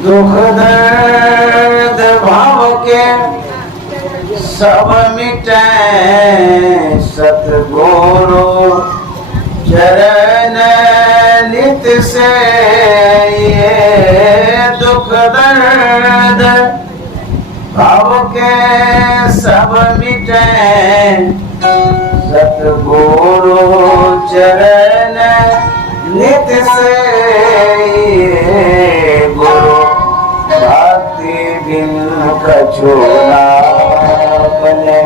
दुख दर्द भाव के सब मिटे सतगुरु चरण नित से। ये दुख दर्द भाव के सब मिटे सतगुरु चरण नित से। गुरु भक्ति बिन कछु ना बने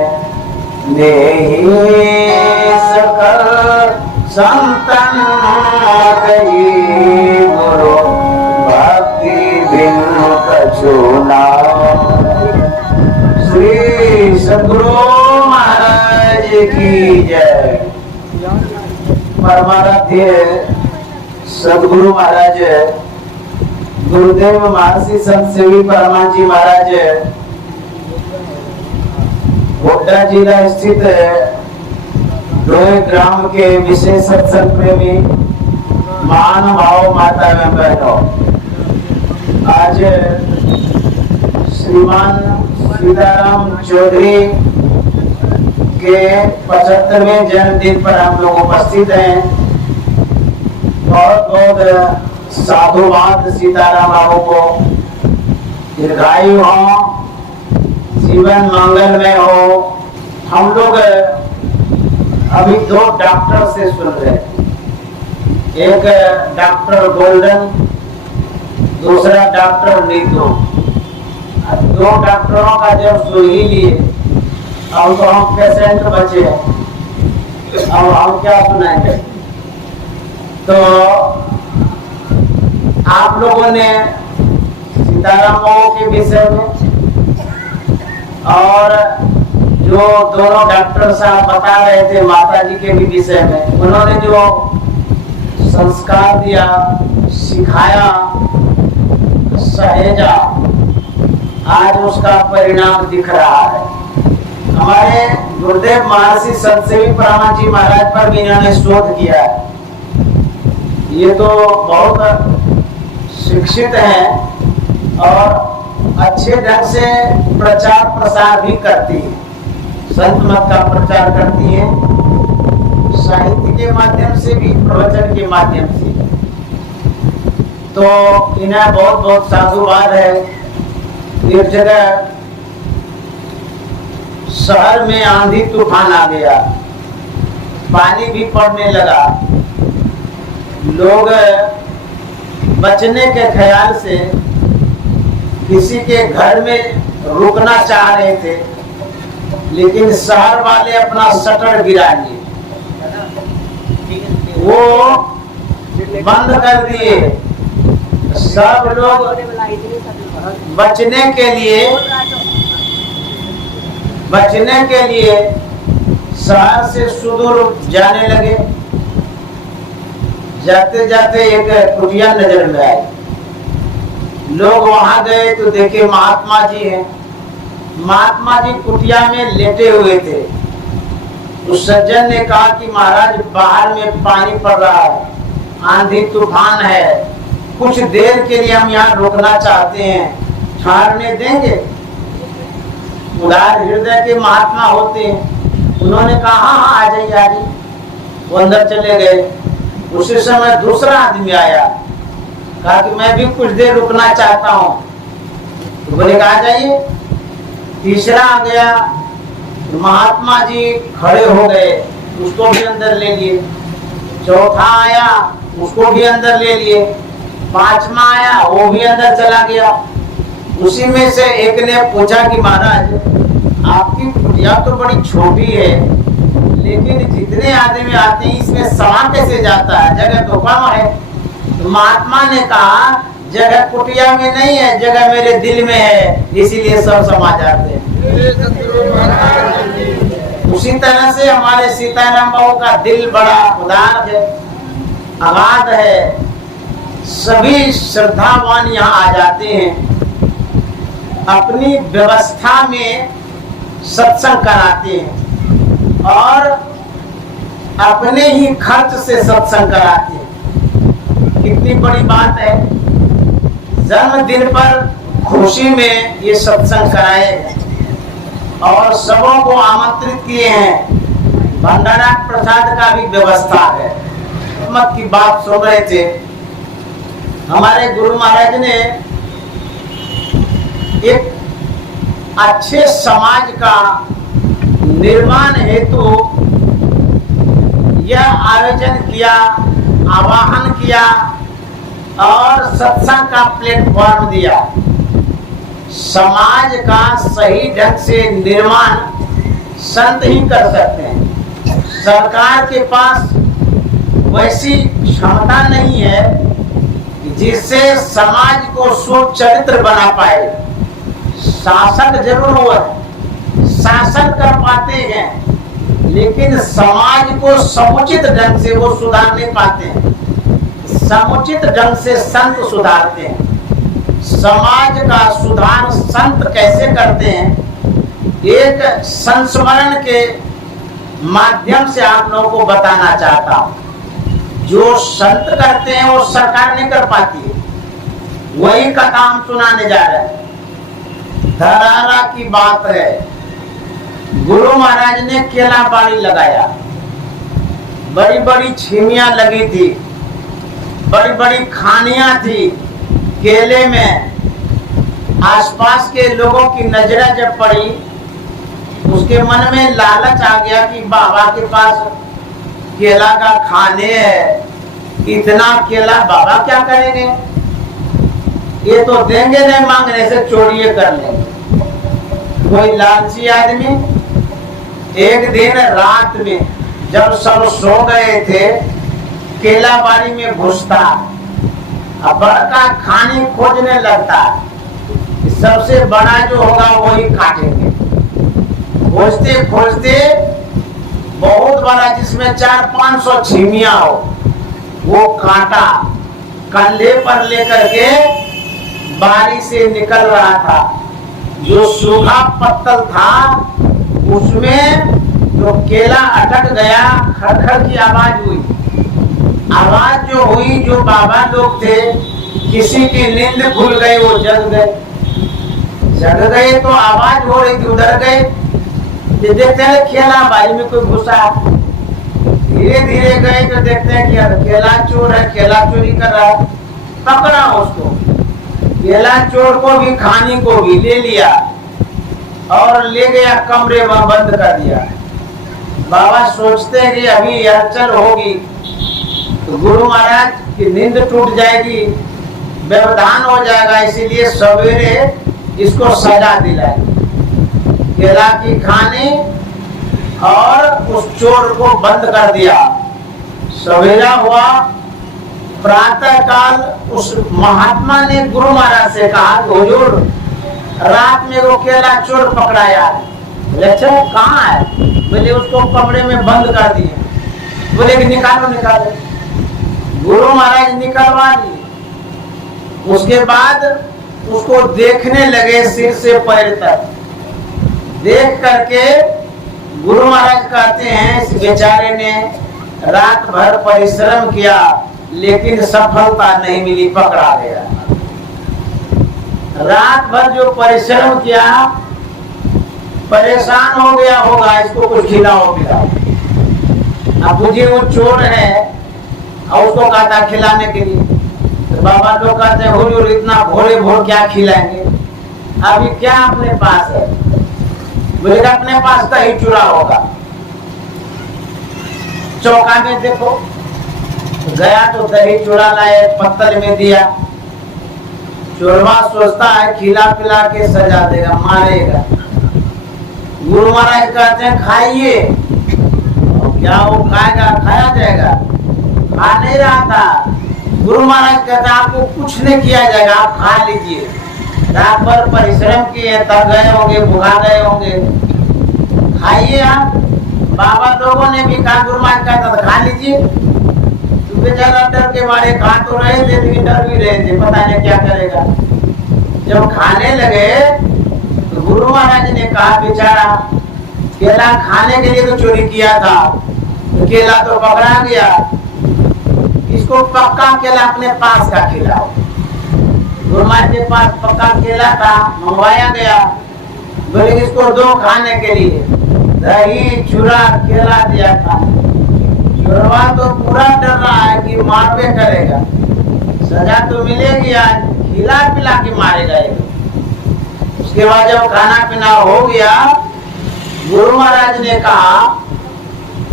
नेहि सकल संतन कही। गुरु भक्ति बिन कछु ना। श्री सद्गुरु महाराज की जय। परमाराध्य सद्गुरु महाराज गुरुदेव महर्षि संत सेवी परमानंद जी महाराज गोड्डा जिला स्थित डोहे ग्राम के विशेष सत्संग प्रेमी महानुभाव माता एवं बहनों, आज श्रीमान सीताराम चौधरी के 75वें जन्मदिन पर हम लोग उपस्थित हैं। बहुत बहुत साधुवाद सीताराम बाबू को, दीर्घायु हो, जीवन मंगलमय हो। हम लोग अभी 2 डॉक्टर से सुन रहे, एक डॉक्टर गोल्डन, दूसरा डॉक्टर नीतू। 2 डॉक्टरों का जब सुन ही लिए, अब तो हम पेशेंट बचे, अब हम क्या सुनाएंगे। तो आप लोगों ने सीताराम बाबू के विषय में और जो दोनों डॉक्टर साहब बता रहे थे माता जी के भी विषय में, उन्होंने जो संस्कार दिया, सिखाया, सहेजा, आज उसका परिणाम दिख रहा है। हमारे गुरुदेव महर्षि संत सेवी परमानंद जी महाराज पर भी इन्होंने शोध किया है। ये तो बहुत शिक्षित हैं और अच्छे ढंग से प्रचार प्रसार भी करती है, संत मत का प्रचार करती है, साहित्य के माध्यम से भी, प्रवचन के माध्यम से। तो इन्हें बहुत बहुत साधुवाद है। एक जगह शहर में आंधी तूफान आ गया, पानी भी पड़ने लगा। लोग बचने के ख्याल से किसी के घर में रुकना चाह रहे थे, लेकिन शहर वाले अपना शटर गिरा दिए, वो बंद कर दिए। सब लोग बचने के लिए शहर से सुदूर जाने लगे। जाते जाते एक कुटिया नजर में आई। लोग वहां गए तो देखे महात्मा जी हैं। महात्मा जी कुटिया में लेटे हुए थे। उस सज्जन ने कहा कि महाराज, बाहर में पानी पड़ रहा है, आंधी तूफान है, कुछ देर के लिए हम यहाँ रुकना चाहते हैं, ठहरने देंगे? उदार हृदय के महात्मा होते हैं। उन्होंने कहा हाँ हाँ, आ जाइए आ जाइए। वो अंदर चले गए। उसी समय दूसरा आदमी आया, कहा कि मैं भी कुछ देर रुकना चाहता हूँ। तो बोले कहा जाइए। तीसरा आ गया, महात्मा जी खड़े हो गए, उसको भी अंदर ले लिए। चौथा आया, उसको भी अंदर ले लिए। 5वां आया, वो भी अंदर चला गया। उसी में से एक ने पूछा कि महाराज, आपकी कुटिया तो बड़ी छोटी है, लेकिन जितने आदमी आते हैं इसमें समा कैसे जाता है, जगह तो कम है। तो महात्मा ने कहा, जगह कुटिया में नहीं है, जगह मेरे दिल में है, इसीलिए सब समा जाते हैं। उसी तरह से हमारे सीताराम बाबू का दिल बड़ा उदार है, अगाध है। सभी श्रद्धावान यहाँ आ जाते हैं, अपनी व्यवस्था में सत्संग कराते हैं और अपने ही खर्च से सत्संग कराते हैं। कितनी बड़ी बात है। जन्मदिन पर खुशी में ये सत्संग कराए और सबों को आमंत्रित किए हैं। भंडारा प्रसाद का भी व्यवस्था है। मत की बात सुन रहे थे, हमारे गुरु महाराज ने एक अच्छे समाज का निर्माण हेतु यह आयोजन किया, आवाहन किया और सत्संग का प्लेटफॉर्म दिया। समाज का सही ढंग से निर्माण संत ही कर सकते हैं। सरकार के पास वैसी क्षमता नहीं है जिससे समाज को सुचरित्र बना पाए। शासक जरूर हुआ, शासन कर पाते हैं, लेकिन समाज को समुचित ढंग से वो सुधार नहीं पाते हैं। समुचित ढंग से संत सुधारते हैं। समाज का सुधार संत कैसे करते हैं, एक संस्मरण के माध्यम से आप लोगों को बताना चाहता हूं। जो संत करते हैं वो सरकार नहीं कर पाती है, वही का काम सुनाने जा रहे हैं। धरारा की बात है, गुरु महाराज ने केला बाड़ी लगाया, बड़ी बड़ी छीमियां लगी थी, बड़ी बड़ी खानियां थी केले में। आसपास के लोगों की नजरें जब पड़ी, उसके मन में लालच आ गया कि बाबा के पास केला का खाने है, इतना केला बाबा क्या करेंगे, ये तो देंगे नहीं, मांगने से चोरी कर लेंगे। कोई लालची आदमी एक दिन रात में जब सब सो गए थे, केला बाड़ी में घुसता, अब बड़का खाने खोजने लगता, सबसे बड़ा जो होगा वही काटेंगे। खोजते खोजते बहुत बड़ा, जिसमें 400-500 छीमियां हो, वो काटा, कंधे पर लेकर के बारी से निकल रहा था। जो सूखा पत्तल था उसमें जो केला अटक गया, खड़खड़ की आवाज हुई। आवाज जो हुई, जो बाबा लोग थे, किसी की नींद खुल गई, वो जग गए तो आवाज हो रही थी, उधर गए, देखते हैं केला बारी में कोई घुसा। धीरे धीरे गए तो देखते हैं कि केला चोर है, केला चोरी कर रहा है। पकड़ा उसको, केला चोर को भी खाने को भी ले लिया और ले गया कमरे में बंद कर दिया। बाबा सोचते हैं कि अभी हलचल होगी तो गुरु महाराज की नींद टूट जाएगी, व्यवधान हो जाएगा, इसीलिए सवेरे इसको सजा दिलाई, केला की खाने और उस चोर को बंद कर दिया। सवेरा हुआ, प्रातः काल उस महात्मा ने गुरु महाराज से कहा, हुजूर रात में वो केला चोर पकड़ा यार। बोले अच्छा कहाँ है? बोले उसको कमरे में बंद कर दिए। बोले कि निकालो निकालो। गुरु महाराज निकलवा लिए। उसके बाद उसको देखने लगे सिर से पैर तक। देख करके गुरु महाराज कहते हैं, इस बेचारे ने रात भर परिश्रम किया लेकिन सफलता नहीं मिली, पकड़ा गया। रात भर जो परिश्रम किया, परेशान हो गया होगा, इसको कुछ खिलाओ पिलाओ। अब मुझे वो चोर है और उसको कहा था खिलाने के लिए, तो बाबा लोग कहते हैं हुजूर इतना भोरे भोर क्या खिलाएंगे, अभी क्या अपने पास है? बोले अपने पास दही चूड़ा होगा। चौका में देखो, गया तो दही चूड़ा लाए, पत्तल में दिया। चोरवा सोचता है खिला पिला के सजा देगा, मारेगा। गुरु महाराज कहते हैं खाइए। क्या वो खाएगा? खाया जाएगा? खा नहीं रहा था। गुरु महाराज कहते हैं आपको कुछ नहीं किया जाएगा, आप खा लीजिए। रात भर परिश्रम किए, थक गए होंगे, भुखा गए होंगे, खाइए आप। बाबा लोगों ने भी कहा, गुरु महाराज कहता था खा लीजिए। तो बेचारा डर के मारे खा तो रहे थे लेकिन डर भी रहे थे, पता नहीं क्या करेगा। जब खाने लगे तो गुरु महाराज ने कहा बेचारा केला खाने के लिए तो चोरी किया था, तो केला तो पकड़ा गया, इसको पक्का केला अपने पास का खिलाओ। गुरु महाराज के पास पक्का केला था, मंगवाया गया। बोले इसको दो खाने के लिए, दही चूरा केला दिया था। चोरवा तो पूरा डर रहा है कि मारवे करेगा, सजा तो मिलेगी, आज खिला पिला के मारेगा ये। उसके बाद जब खाना पीना हो गया, गुरु महाराज ने कहा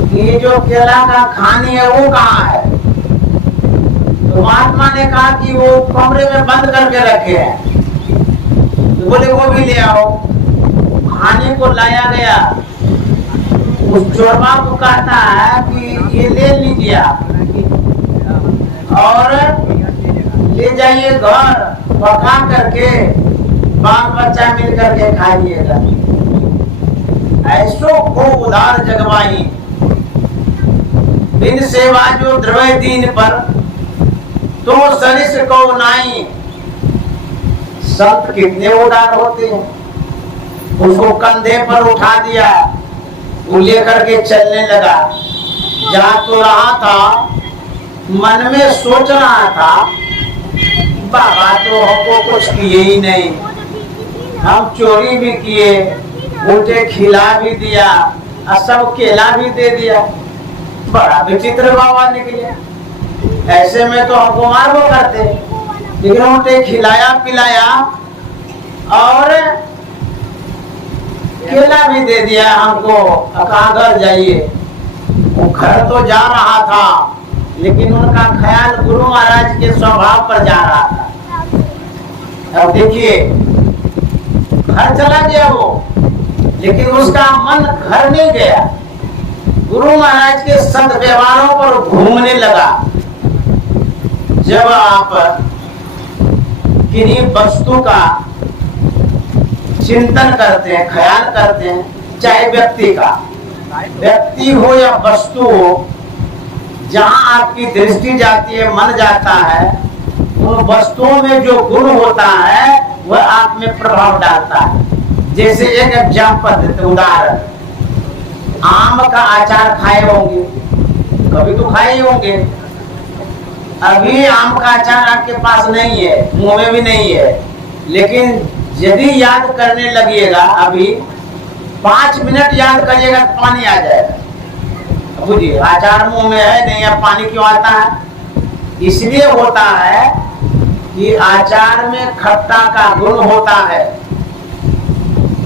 कि ये जो केला का खानी है वो कहाँ है? तो महात्मा ने कहा कि वो कमरे में बंद करके रखे हैं। तो बोले वो भी ले आओ। खाने को लाया गया। उस चोरवा को कहता है कि ये ले लीजिए आप और ले जाइए घर, पका करके बाल बच्चा मिल करके खाइएगा। ऐसो को उधार जगवाई, बिन सेवा जो द्रव्य दीन पर, तो सरिस को नाई। संत कितने उदार होते हैं। उसको कंधे पर उठा दिया, वो लेकर के चलने लगा। जा तो रहा था, मन में सोच रहा था बाबा तो हमको कुछ किए ही नहीं, हम चोरी भी किए, उल्टे खिला भी दिया और सब केला भी दे दिया। बड़ा विचित्र बाबा निकले। ऐसे में तो हमको मार वो करते, लेकिन उल्टे खिलाया पिलाया और केला भी दे दिया हमको। कहाँ घर जाइए? वो घर तो जा रहा था, लेकिन उनका ख्याल गुरु महाराज के स्वभाव पर जा रहा था। अब देखिए, घर चला गया वो, लेकिन उसका मन घर नहीं गया, गुरु महाराज के संत व्यवहारों पर घूमने लगा। जब आप किन्हीं वस्तु का चिंतन करते हैं, ख्याल करते हैं, चाहे व्यक्ति हो या वस्तु हो, जहां आपकी दृष्टि जाती है, मन जाता है, उन वस्तुओं में जो गुण होता है वह आप में प्रभाव डालता है। जैसे एक एग्जाम्पल देते, उदाहरण, आम का अचार खाए होंगे, कभी तो खाए ही होंगे। अभी आम का अचार आपके पास नहीं है, मुंह में भी नहीं है, लेकिन यदि याद करने लगिएगा, अभी 5 मिनट याद करिएगा तो पानी आ जाएगा। बुझिए, अचार मुंह में है नहीं, अब पानी क्यों आता है? इसलिए होता है कि अचार में खट्टा का गुण होता है।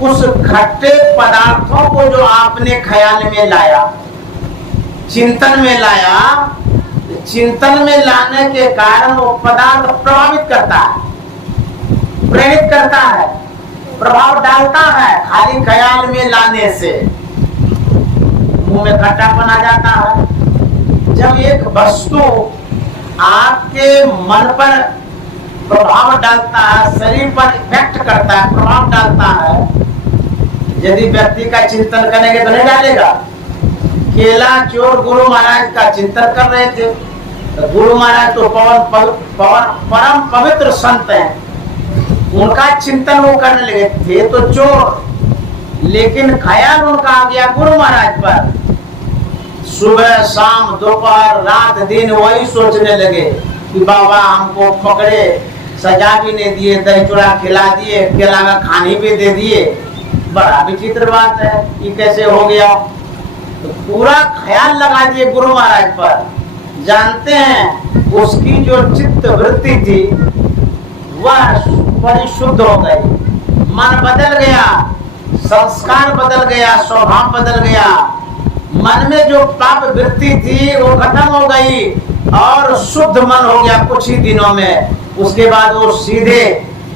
उस खट्टे पदार्थों को जो आपने ख्याल में लाया, चिंतन में लाया, चिंतन में लाने के कारण वो पदार्थ प्रभावित करता है, प्रेरित करता है, प्रभाव डालता है। खाली ख्याल में लाने से मुंह में खट्टापन आ जाता है। जब एक वस्तु आपके मन पर प्रभाव डालता है, शरीर पर इफेक्ट करता है, प्रभाव डालता है, यदि व्यक्ति का चिंतन करेंगे तो नहीं डालेगा। केला चोर गुरु महाराज का चिंतन कर रहे थे, तो गुरु महाराज तो परम पवित्र संत हैं, उनका चिंतन वो करने लगे थे तो चोर, लेकिन ख्याल उनका आ गया गुरु महाराज पर। सुबह शाम दोपहर रात दिन वही सोचने लगे कि बाबा हमको पकड़े, सजा भी नहीं दिए, दही चूड़ा खिला दिए, केला का खानी भी दे दिए। बड़ा विचित्र बात है, ये कैसे हो गया? तो पूरा ख्याल लगा दिए गुरु महाराज पर। जानते हैं उसकी जो चित्त वृत्ति थी वह परिशुद्ध हो गई, मन बदल गया, संस्कार बदल गया, स्वभाव बदल गया। मन में जो पाप वृत्ति थी वो खत्म हो गई और शुद्ध मन हो गया कुछ ही दिनों में। उसके बाद वो सीधे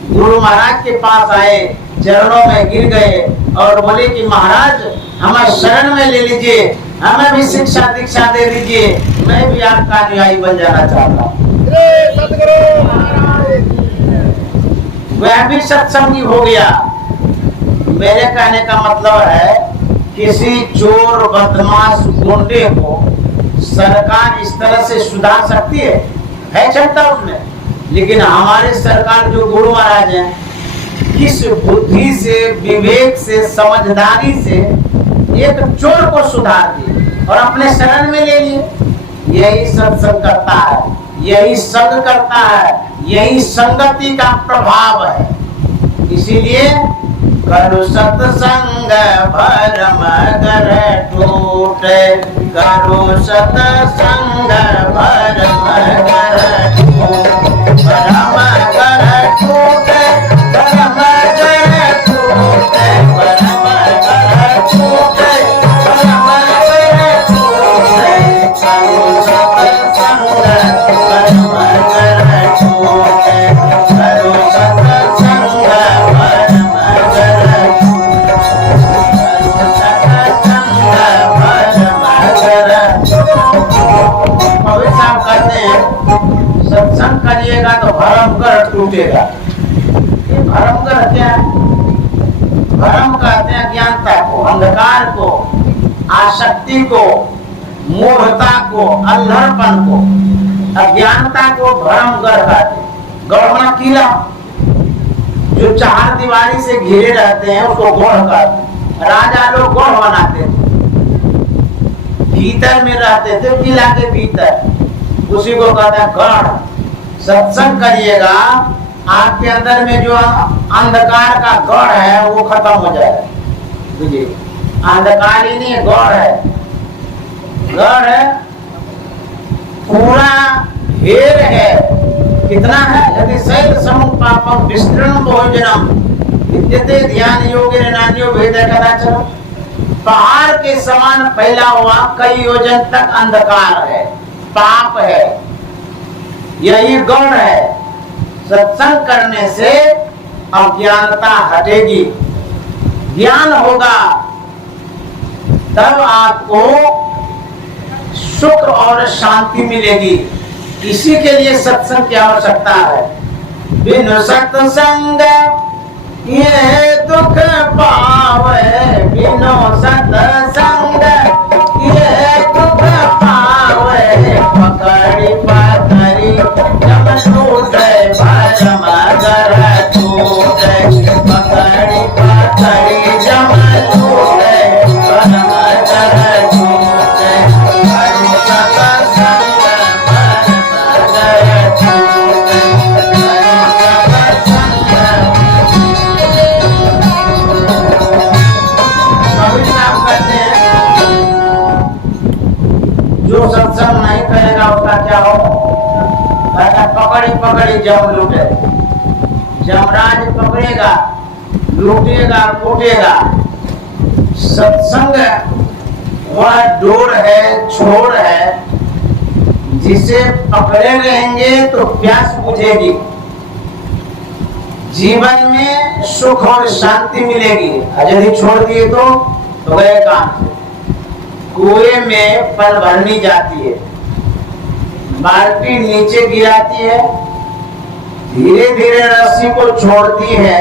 गुरु महाराज के पास आए, चरणों में गिर गए और बोले कि महाराज हमें शरण में ले लीजिए, हमें भी शिक्षा दीक्षा दे दीजिए, मैं भी आपका अनुयायी बन जाना चाहता हूँ। वह भी सत्संगी हो गया। मेरे कहने का मतलब है, किसी चोर बदमाश गुंडे को सरकार इस तरह से सुधार सकती है क्षमता उसमें। लेकिन हमारे सरकार जो गुरु महाराज हैं, किस बुद्धि से, विवेक से, समझदारी से एक चोर को सुधार दिए और अपने शरण में ले लिए। यही सत्संग करता है, यही संग करता है, यही संगति का प्रभाव है। इसीलिए करु सत्संग भरम गर टूटे, करु सत्संग भरम गर टूटे, भरम गर टूटे, भरम गर टूटे, भरम गर टूटे, भरम गर टूटे, करु सत्संग भरम गर टूटे, करु सत्संग भरम गर सत्संग करिएगा तो भरम कर टूटेगा। ये भरम कर क्या है? भरम कहते हैं ज्ञानता को, अंधकार को, आसक्ति को, मूढ़ता को, अंधरपन को, अज्ञानता को भरम कर कहते हैं। गढ़ किला, जो चार दीवारी से घिरे रहते हैं उसको गढ़ कहते हैं। राजा लोग गढ़ बनाते थे, भीतर में रहते थे, किला के भीतर, उसी को कहते हैं गढ़। सत्संग करिएगा, आपके अंदर में जो अंधकार का गढ़ है वो खत्म हो जाएगा। बुझिए, अंधकार ही नहीं, गढ़ है। गढ़ है, पूरा ढेर है। कितना है? यदि शैल समूह पापम विस्तृण भोजनम विद्यते ध्यान योगे नान्यो भेद कदाचन। पहाड़ के समान फैला हुआ कई योजन तक अंधकार है, पाप है, यही गौण है। सत्संग करने से अज्ञानता हटेगी, ज्ञान होगा, तब आपको सुख और शांति मिलेगी। इसी के लिए सत्संग की आवश्यकता है। बिनु सत्संग ये दुख पावे, बिनु सत्संग ये दुख पावे, पकड़ी पकड़ी जब टूटे भरम गर टूटे, पकड़ी पकड़ी जब टूटे भरम गर टूटे, करु सत्संग भरम गर टूटे, करु सत्संग। कभी आप कहते हैं जो सत्संग नहीं करेगा उसका क्या हो? कहता पकड़ी पकड़ी जम लूटे, जमराज पकड़ेगा, लूटेगा, कूटेगा। सत्संग वह डोर है, छोर है, जिसे पकड़े रहेंगे तो प्यास बुझेगी, जीवन में सुख और शांति मिलेगी। यदि छोड़ दिए तो गए काम से। कुएं में पल भरनी जाती है, बाल्टी नीचे गिराती है, धीरे धीरे रस्सी को छोड़ती है,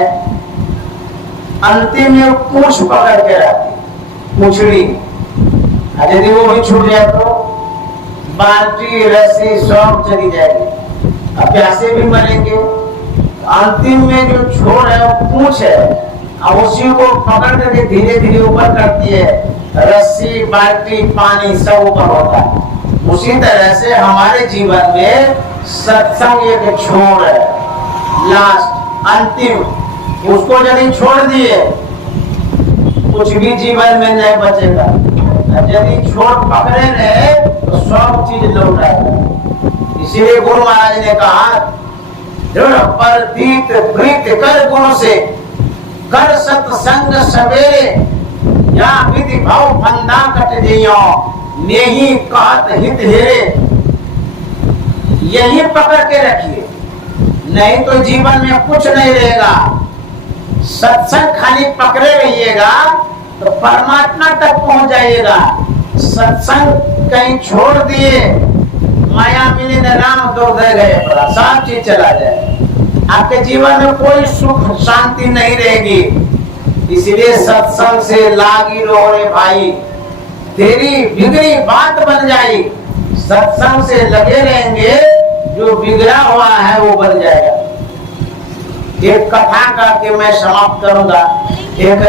अंतिम में पूंछ पकड़ के रहती है, पूंछड़ी। यदि वो भी छूट जाए तो बाल्टी, रस्सी सब चली जाएगी, अब प्यासे भी मरेंगे। अंतिम में जो छोर है वो पूंछ है, और उसी को पकड़ करके धीरे धीरे ऊपर करती है, रस्सी, बाल्टी, पानी सब ऊपर होता है। उसी तरह से हमारे जीवन में सत्संग एक छोर है, लास्ट, अंतिम। उसको यदि छोड़ दिए कुछ भी जीवन में नहीं बचेगा। यदि छोड़ पकड़े रहे तो सब चीज लौट आएगा। इसीलिए गुरु महाराज ने कहा, दृढ़ प्रतीत प्रीत कर गुरु से, कर सत्संग सवेरे, या विधि भाव फंदा कट जियो, नेही कहत हित हेरे। यही पकड़ के रखिए, नहीं तो जीवन में कुछ नहीं रहेगा। सत्संग खाली पकड़े रहिएगा तो परमात्मा तक पहुंच जाइएगा। सत्संग कहीं छोड़ दिए, माया मिली न राम दो गए, सब चीज चला जाए, आपके जीवन में कोई सुख शांति नहीं रहेगी। इसलिए सत्संग से लागी रहो रे भाई, तेरी बिगड़ी बात बन जाएगी। सत्संग से लगे रहेंगे, जो बिगड़ा हुआ है वो बन जाएगा। एक कथा करके मैं समाप्त करूंगा। एक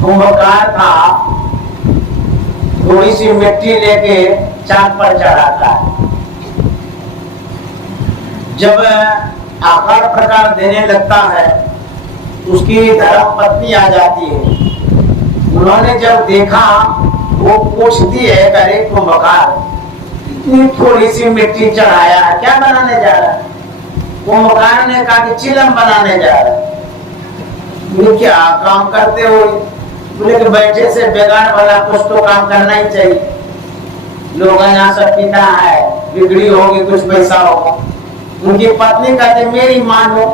कुंभकार था, थोड़ी सी मिट्टी लेके चांद पर चढ़ाता है। जब आकार प्रकार देने लगता है, उसकी धर्म पत्नी आ जाती है। उन्होंने जब देखा, वो पूछती है, अरे कुंभकार इतनी थोड़ी सी मिट्टी चढ़ाया है, क्या बनाने जा रहा है? कुंभकार ने कहा कि चिलम बनाने जा रहा है। बोले क्या काम करते हो? बोले कि बैठे से बेगार वाला कुछ तो काम करना ही चाहिए। लोग यहाँ सब पीता है, बिगड़ी होगी, कुछ पैसा होगा। उनकी पत्नी कहते मेरी मानो,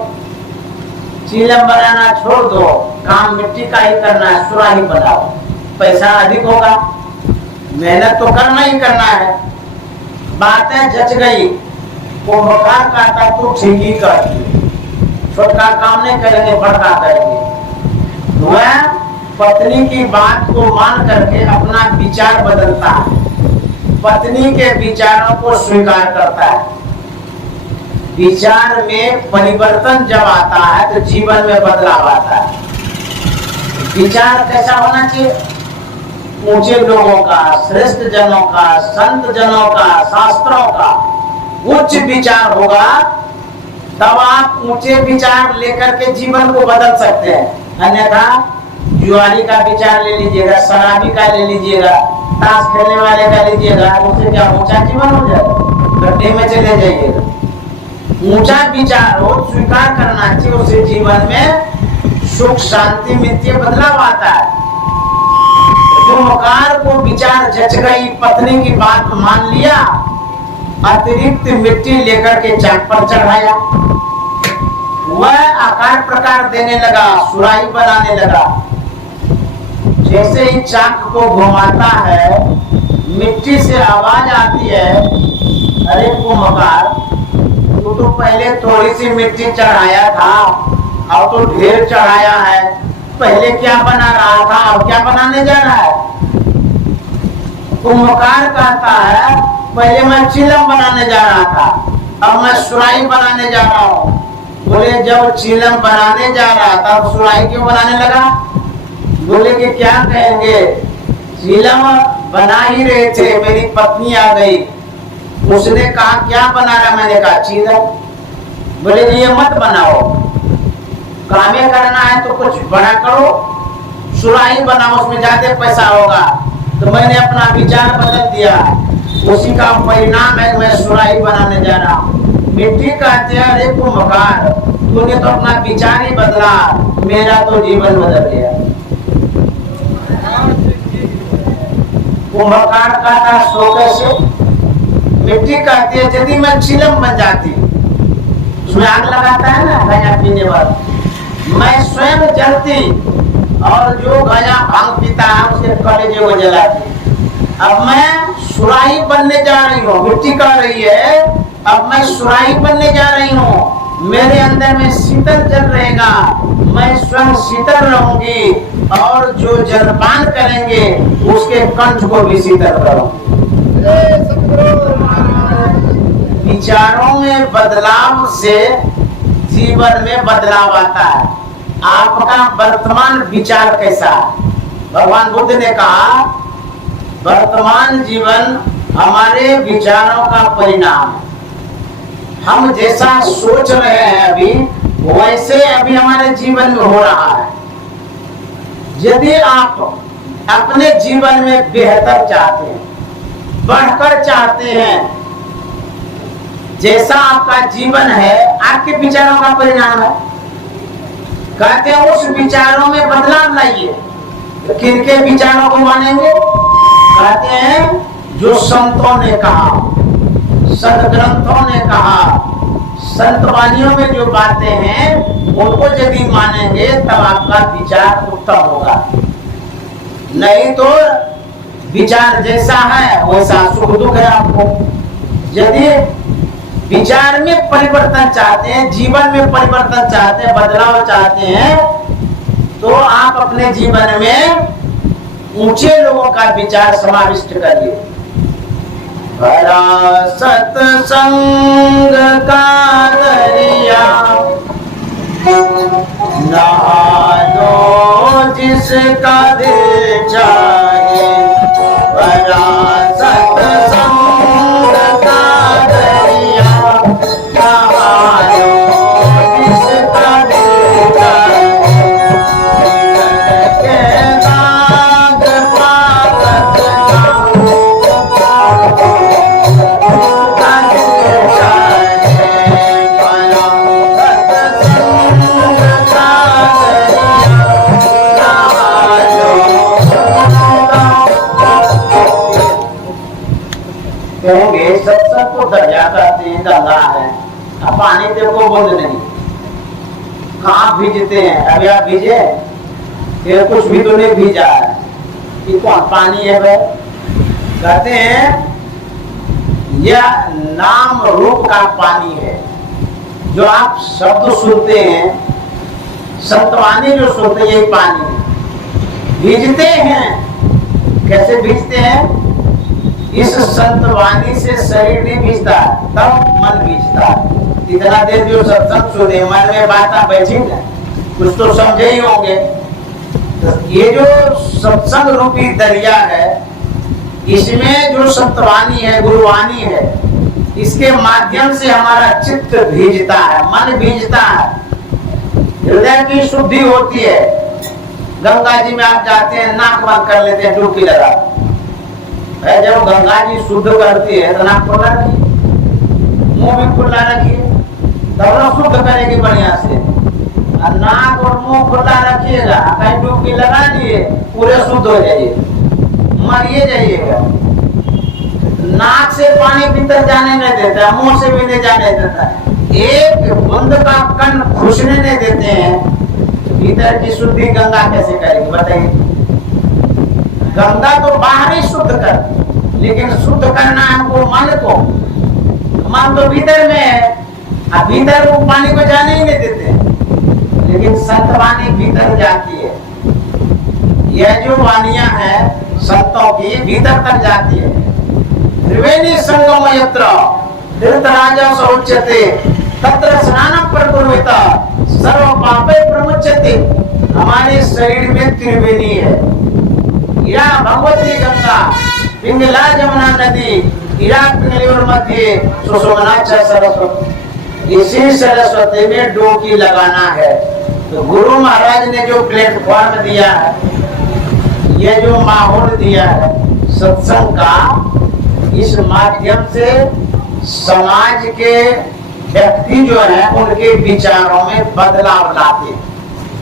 चिलम बनाना छोड़ दो, काम मिट्टी का ही करना है, सुराही बनाओ, पैसा अधिक होगा, मेहनत तो करना ही करना है। बातें जच गई। कुंभकार कहता तू ठीक ही करती, छोटा काम नहीं करेंगे, बड़का करेंगे। वह पत्नी की बात को मान करके अपना विचार बदलता है, पत्नी के विचारों को स्वीकार करता है। विचार में परिवर्तन जब आता है तो जीवन में बदलाव आता है। विचार कैसा होना चाहिए? ऊंचे लोगों का, श्रेष्ठ जनों का, संत जनों का, शास्त्रों का उच्च विचार होगा, तब आप ऊंचे विचार लेकर के जीवन को बदल सकते हैं। अन्यथा जुआरी का विचार ले लीजिएगा, शराबी का ले लीजिएगा, ताश खेलने वाले का लीजिएगा, उससे क्या ऊंचा जीवन हो जाएगा? गड्ढे में चले जाइएगा। ऊंचा विचार हो, स्वीकार करना चाहिए, उसे जीवन में सुख शांति मिलती है, बदलाव आता है। कुंभकार को विचार जच गई, पत्नी की बात मान लिया, अतिरिक्त मिट्टी लेकर के चाक पर चढ़ाया। वह आकार प्रकार देने लगा, सुराही बनाने लगा। जैसे ही चाक को घुमाता है, मिट्टी से आवाज आती है, अरे कुंभकार तू तो पहले थोड़ी सी मिट्टी चढ़ाया था, अब तो ढेर चढ़ाया है। पहले क्या बना रहा था, अब क्या बनाने जा रहा है? कुंभकार कहता है पहले मैं चिलम बनाने जा रहा था, अब मैं सुराही बनाने जा रहा हूँ। बोले जब चिलम बनाने जा रहा था, अब सुराही क्यों बनाने लगा? बोले कि क्या कहेंगे, चिलम बना ही रहे थे, मेरी पत्नी आ गई, उसने कहा क्या बना रहा? मैंने कहा चिलम। बोले ये मत बनाओ, कामें करना है तो कुछ बड़ा करो, सुराही बनाओ, उसमें ज्यादा पैसा होगा। तो मैंने अपना विचार बदल दिया, उसी का परिणाम है मैं सुराही बनाने जा रहा हूँ। मिट्टी कहते हैं अरे कुंभकार तूने तो अपना विचार ही बदला, मेरा तो जीवन बदल गया। कुंभकार कहता सो कैसे? मिट्टी कहती है यदि मैं चिलम बन जाती, उसमें आग लगाता है ना गया पीने वाला, मैं स्वयं जलती और जो गया भांग पीता है उसके कलेजे को जलाती। अब मैं सुराही बनने जा रही हूँ, मिट्टी कह रही है अब मैं सुराही बनने जा रही हूँ, मेरे अंदर में शीतल जल रहेगा, मैं स्वयं शीतल रहूंगी और जो जलपान करेंगे उसके कंठ को भी शीतल करूंगी। विचारों में बदलाव से जीवन में बदलाव आता है। आपका वर्तमान विचार कैसा है? भगवान बुद्ध ने कहा वर्तमान जीवन हमारे विचारों का परिणाम है। हम जैसा सोच रहे हैं अभी, वैसे अभी हमारे जीवन में हो रहा है। यदि आप अपने जीवन में बेहतर चाहते हैं, बढ़कर चाहते हैं, जैसा आपका जीवन है आपके विचारों का परिणाम है। कहते हैं उस विचारों में बदलाव लाइए। तो किनके विचारों को मानेंगे? कहते हैं जो संतों ने कहा, संत ग्रंथों ने कहा, संतवानियों में जो बातें हैं उनको यदि मानेंगे तब आपका विचार उत्तम होगा। नहीं तो विचार जैसा है वैसा सुख दुख है आपको। यदि विचार में परिवर्तन चाहते हैं, जीवन में परिवर्तन चाहते हैं, बदलाव चाहते हैं, तो आप अपने जीवन में ऊंचे लोगों का विचार समाविष्ट करिए। भरा सत्संग का दरिया नहा लो जिसका दिल चाहे, भरा सत्संग का दरिया नहा गंगा है, अब पानी देखो बूंद नहीं, कहाँ भीजते हैं? अभी आप भीजे, ये कुछ भी तो नहीं भीजा है, ये कौन पानी है भाई? कहते हैं यह नाम रूप का पानी है। जो आप शब्द सुनते हैं, संतवाणी जो सुनते हैं, यही पानी भीजते हैं। कैसे भीजते हैं? इस संतवाणी से शरीर नहीं भीजता, तब मन भीजता। इतना देर जो सत्संग सुने, मन में बात बैठी ना, कुछ तो समझे ही होंगे। तो ये जो सत्संग रूपी दरिया है, इसमें जो संतवाणी है, गुरुवाणी है, इसके माध्यम से हमारा चित्त भीजता है, मन भीजता है, हृदय की शुद्धि होती है। गंगा जी में आप जाते हैं, नाक बंद कर लेते हैं, डुबकी लगा, जब गंगा जी शुद्ध करती है तो नाक खुला रखिए, मुंह भी खुला रखिए, तब शुद्ध करेगी बढ़िया से। नाक और मुंह खुला रखिएगा, कहीं डुबकी लगा दिए, पूरे शुद्ध हो जाइए, मरिए जाइएगा। नाक से पानी भीतर जाने नहीं देता, मुंह से भी नहीं जाने देता, एक बूंद का कण घुसने नहीं देते हैं। भीतर की शुद्धि गंगा कैसे करेगी बताइए? गंगा तो बाहर ही शुद्ध कर, लेकिन शुद्ध करना हमको मन को, मन तो भीतर में है, अब भीतर वो पानी को जाने ही नहीं देते, लेकिन संतवाणी भीतर जाती है। यह जो वाणियां है संतों की, भीतर तक जाती है। त्रिवेणी संगम यत्र धृतराजा सौच्यते तत्र स्नानं प्रकुर्वेत सर्व पापे प्रमुच्यते। हमारे शरीर में त्रिवेणी है, या भगवती गंगा, पिंगला जमुना नदी, इराक पिंगलियोर मध्य सुषुम्ना च सरस्वती। इसी सरस्वती में डुबकी लगाना है। तो गुरु महाराज ने जो प्लेटफॉर्म दिया है, ये जो माहौल दिया है सत्संग का, इस माध्यम से समाज के व्यक्ति जो है उनके विचारों में बदलाव लाते,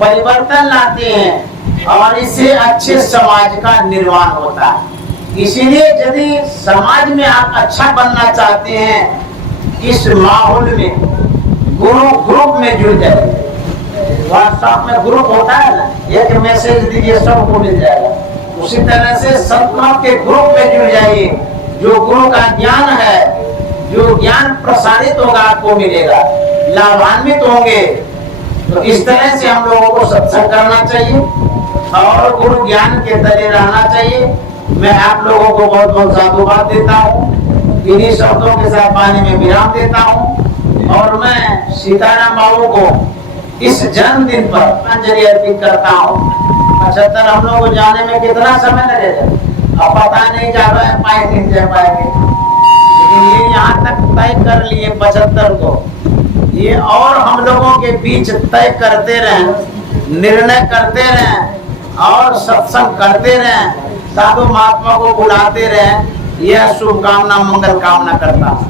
परिवर्तन लाते हैं, और इससे अच्छे समाज का निर्माण होता है। इसीलिए यदि समाज में आप अच्छा बनना चाहते हैं, इस माहौल में गुरु ग्रुप में जुड़ जाइए। व्हाट्सएप में ग्रुप होता है ना, एक मैसेज दीजिए सबको मिल जाएगा। उसी तरह से संतों के ग्रुप में जुड़ जाइए। जो गुरु का ज्ञान है, जो ज्ञान प्रसारित होगा आपको मिलेगा, लाभान्वित होंगे। तो इस तरह से हम लोगों को सत्संग करना चाहिए और गुरु ज्ञान के तले रहना चाहिए। मैं आप लोगों को बहुत बहुत साधुवाद देता हूँ। इन्हीं शब्दों के साथ पानी में विराम देता हूँ, और मैं सीताराम बाबू को इस जन्मदिन पर अंजलि अर्पित करता हूँ। 75 हम लोग को जाने में कितना समय लगेगा अब पता नहीं, जा पाए नहीं जा पाएंगे, लेकिन ये यहाँ तक तय कर लिए 75 को, ये और हम लोगों के बीच तय करते रहें, निर्णय करते रहें और सत्संग करते रहें, साधु महात्मा को बुलाते रहें। यह शुभकामना मंगल कामना करता हूँ।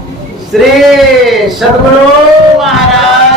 श्री सद्गुरु महाराज।